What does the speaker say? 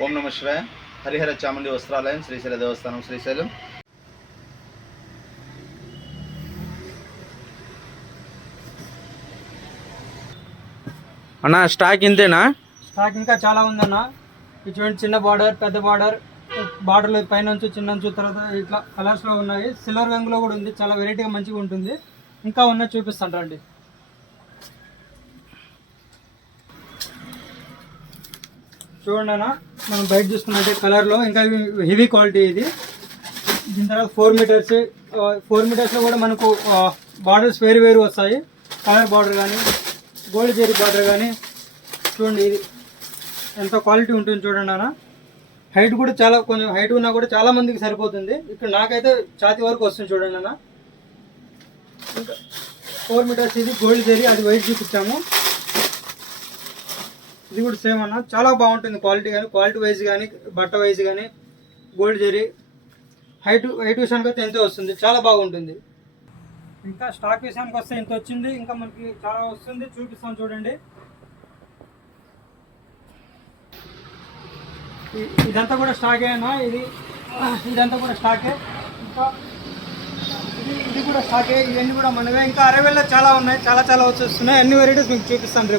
ఓం నమ శివాయ. హరిహర చాముండి వస్త్రాలయం, శ్రీశైల దేవస్థానం, శ్రీశైలం. అన్న స్టాక్ ఇంతేనా? స్టాక్ ఇంకా చాలా ఉందన్న. ఇటువంటి చిన్న బార్డర్, పెద్ద బార్డర్లు పైనంచు చిన్నంచు, తర్వాత ఇట్లా కలర్స్లో ఉన్నాయి. సిల్వర్ రంగులో కూడా ఉంది, చాలా వెరైటీగా మంచిగా ఉంటుంది. ఇంకా ఉన్నది చూపిస్తాను రండి. చూడండి అన్న, మనం బయట చూసుకున్నట్టే కలర్లో ఇంకా హెవీ క్వాలిటీ ఇది. దీని తర్వాత 4 మీటర్స్, 4 మీటర్స్లో కూడా మనకు బార్డర్స్ వేరు వస్తాయి. కలర్ బార్డర్ కానీ, గోల్డ్ జెరీ బార్డర్ కానీ. చూడండి ఇది ఎంత క్వాలిటీ ఉంటుంది చూడండి అన్న. హైట్ కూడా చాలా, కొంచెం హైట్ ఉన్నా కూడా చాలా మందికి సరిపోతుంది. ఇక్కడ నాకైతే ఛాతీ వరకు వస్తుంది చూడండి అన్న. ఇంకా 4 మీటర్స్ ఇది గోల్డ్ జెరీ, అది వైట్ చూపించాము. ఇది కూడా సేమ్ అన్న, చాలా బాగుంటుంది క్వాలిటీ కానీ, క్వాలిటీ వైజ్ కానీ, బట్ట వైజ్ కానీ. గోల్డ్ జెరీ హైట్ విషయానికి వస్తే ఎంతో వస్తుంది, చాలా బాగుంటుంది. ఇంకా స్టాక్ విషయానికి వస్తే ఇంత వచ్చింది, ఇంకా మనకి చాలా వస్తుంది, చూపిస్తాను చూడండి. ఇదంతా కూడా స్టాకే అన్న. ఇదంతా కూడా స్టాకే. ఇంకా ఇది కూడా స్టాకే. ఇవన్నీ కూడా మనవే. ఇంకా అరవేళ్ళ చాలా ఉన్నాయి, చాలా వచ్చేస్తున్నాయి. అన్ని వెరైటీస్ మీకు చూపిస్తాను రేపు.